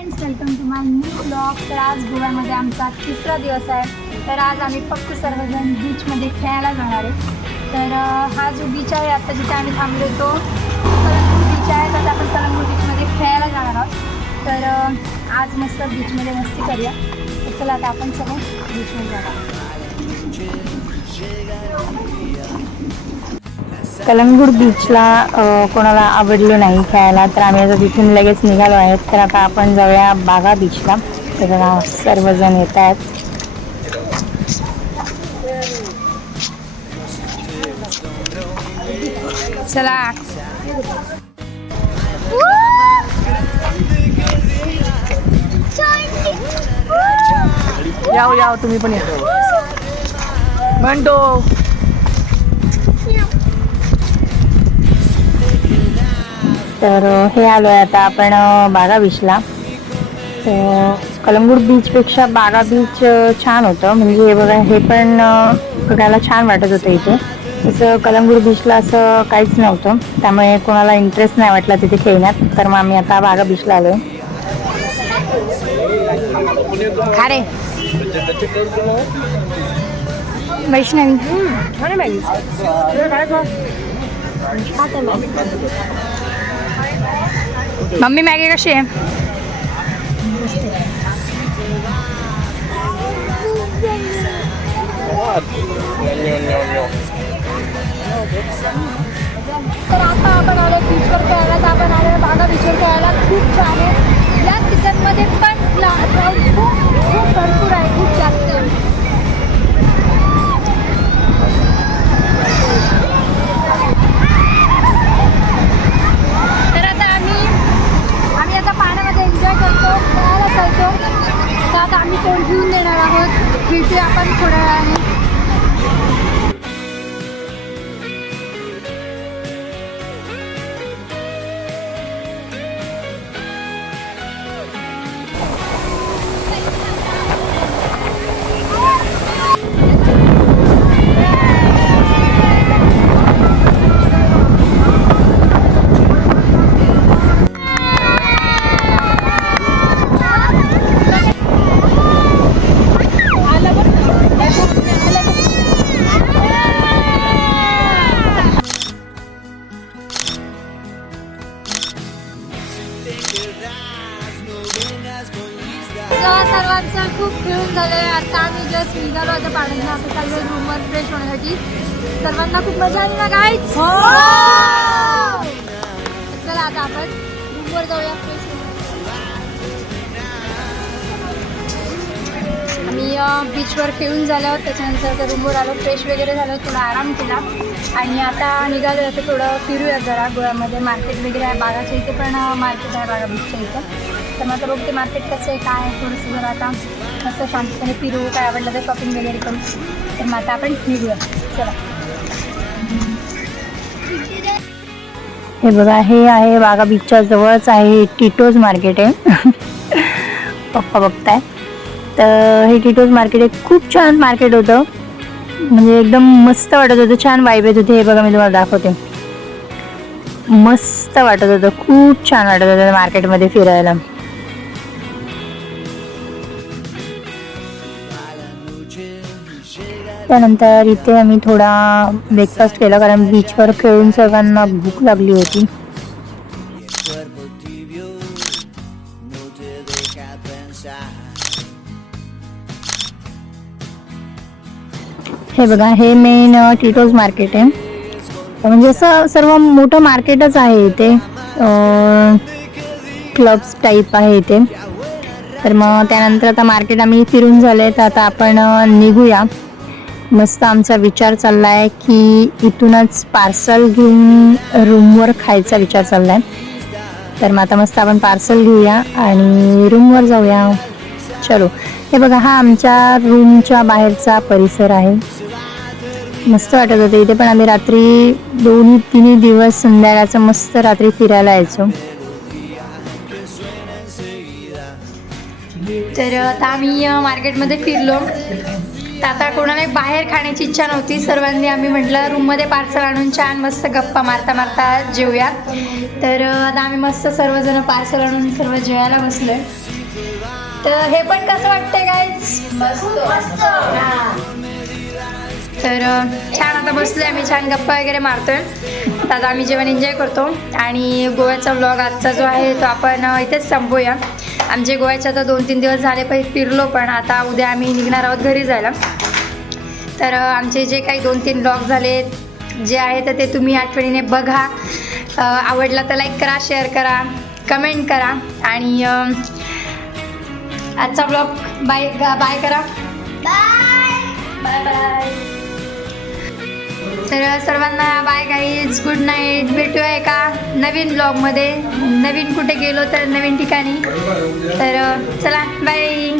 Friends, welcome to my new blog. तर आज गोव्यामध्ये आमचा तिसरा दिवस आहे। तर आज आम्ही फक्त सर्वजण बीचमध्ये खेळायला जाणार आहे। तर हा जो बीच आहे आता जिथे आम्ही थांबलो तो कलंगूट बीच आहे। तर आपण कलंगूट बीचमध्ये खेळायला जाणार आहोत। तर आज मस्त बीचमध्ये मस्ती करूया। तर चला आता आपण सगळे बीचमध्ये जाणार। कलंगूट बीचला कोणाला आवडले नाही खेळायला, तर आम्ही आता तिथून लगेच निघालो आहेत। तर आता आपण जाऊया बागा बीचला। तर सर्वजण येत आहेत। चला याव याव तुम्ही पण या म्हणतो। तर हे आलो आहे आता आपण बागा बीचला। तर कलंगूट बीचपेक्षा बागा बीच छान होतं। म्हणजे हे बघा, हे पण बघायला छान वाटत होतं इथे। तसं कलंगूट बीचला असं काहीच नव्हतं, त्यामुळे कोणाला इंटरेस्ट नाही वाटला तिथे खेळण्यात। तर मग आम्ही आता बागा बीचला आलो। अरे वैष्णवी मम्मी मॅगी कशी आहे? तर आता आपण आलो बीचवर खेळायला। तर आपण आलो बागा बीचवर खेळायला। खूप छान आहे। या सीझनमध्ये पण क्राऊड खूप भरपूर आहे, खूप जास्त आहे। तर आता आम्ही आता पाण्यामध्ये एन्जॉय करतो, खेळायला चालतो। तर आता आम्ही तोंड घेऊन देणार आहोत। भेटूया आपण थोड्या वेळाने। सर्वांचं खूप खेळून झालंय। आता आम्ही जस्ट निघालो आता पाण्यात। आता चाललो रूमवर फ्रेश होण्यासाठी। सर्वांना खूप मजा आली ना गाईज? चला आता आपण रूमवर जाऊया फ्रेश आम्ही बीचवर खेळून झाल्यावर त्याच्यानंतर तर रूमवर आलो, फ्रेश वगैरे झालं, थोडा आराम केला आणि आता निघालो आता थोडं फिरूया जरा। गोव्यामध्ये मार्केट वगैरे आहे, बागाच्या इथे पण मार्केट आहे बागा बीचच्या इथं। तर मग आता बघते मार्केट कसं आहे काय आहे। थोडंसं जरा आता मस्त शांतपणे फिरू, काय आवडलं तर शॉपिंग वगैरे करू। तर मग आता आपण निघूया, चला। हे बघा, हे आहे बागा बीचच्या जवळच आहे टिटोज मार्केट आहे। पप्पा बघताय। तर हे टिटोज मार्केट आहे, खूप छान मार्केट होतं। म्हणजे एकदम मस्त वाटत होतं, छान वाईब येत होती। हे बघा मी तुम्हाला दाखवते, मस्त वाटत होतं, खूप छान वाटत होतं मार्केटमध्ये फिरायला। त्यानंतर इथे आम्ही थोडा ब्रेकफास्ट केला, कारण बीचवर खेळून सर्वांना भूक लागली होती। हे बघा, हे मेन टिटोज मार्केट आहे। म्हणजे असं सर्व मोठं मार्केटच आहे इथे, क्लब्स टाईप आहे इथे। तर मग त्यानंतर आता मार्केट आम्ही फिरून झाले, तर आता आपण निघूया। मस्त आमचा विचार चालला आहे की इथूनच पार्सल घेऊन रूमवर खायचा विचार चालला आहे। तर मग आता मस्त आपण पार्सल घेऊया आणि रूमवर जाऊया। चलो, हे बघा, हा आमच्या रूमच्या बाहेरचा परिसर आहे। मस्त वाटत होतं इथे पण। आम्ही रात्री 2-3 दिवस संध्याकाळचं मस्त रात्री फिरायला यायचो। तर आता आम्ही मार्केटमध्ये फिरलो। तर आता कोणाला बाहेर खाण्याची इच्छा नव्हती, सर्वांनी आम्ही म्हटलं रूममध्ये पार्सल आणून छान मस्त गप्पा मारता मारता जेवूया. तर आता आम्ही मस्त सर्वजण पार्सल आणून सर्व जेवायला बसलोय. तर हे पण कसं वाटतंय गाईज? मस्त. तर छान आता बसलोय आम्ही, छान गप्पा वगैरे मारतोय. तर आता आम्ही जेवण एन्जॉय करतो आणि गोव्याचा व्लॉग आजचा जो आहे तो आपण इथेच संपवूया. आमचे गोव्याचे आता 2-3 दिवस झाले पहिले फिरलो, पण आता उद्या आम्ही निघणार आहोत घरी जायला. तर आमचे जे काही 2-3 व्लॉग झाले जे आहे तर ते तुम्ही आठवणीने बघा. आवडला तर लाईक करा, शेअर करा, कमेंट करा आणि आजचा ब्लॉग बाय करा. बाय. तर सर्वांना बाय गाईज, गुड नाईट. भेटूया एका नवीन ब्लॉगमध्ये, नवीन कुठे गेलो तर नवीन ठिकाणी. तर चला बाय.